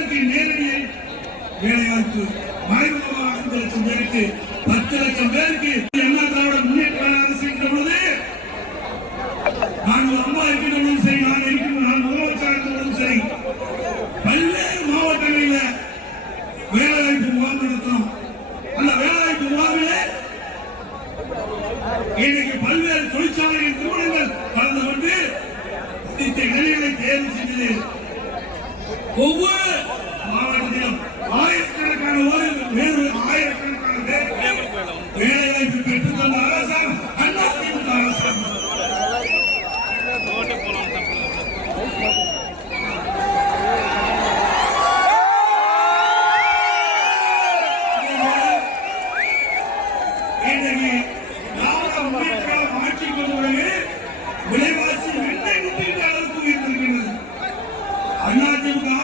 பேருக்கு நேரடி வேலைவாய்ப்பு, மறைமுகமாக 5 லட்சம் பேருக்கு 10 லட்சம் பேருக்கு அண்ணா திராவிட முன்னேற்ற அரசு இருக்கிற பொழுது, நாங்கள் அம்மா இருக்கின்ற பொழுதும் சரி, நான் முதலமைச்சர் இருந்த பொழுதும் சரி, பல்வேறு மாவட்டங்களில் வேலைவாய்ப்பு முகாம் நடத்தணும். அந்த வேலைவாய்ப்பு முகாமிலே இன்னைக்கு பல்வேறு தொழிற்சாலைகள் நிறுவனங்கள் கலந்து கொண்டு இந்த இளைஞர்களை தேர்வு செய்தது. ஒவ்வொரு மாவட்டத்திலும் 1000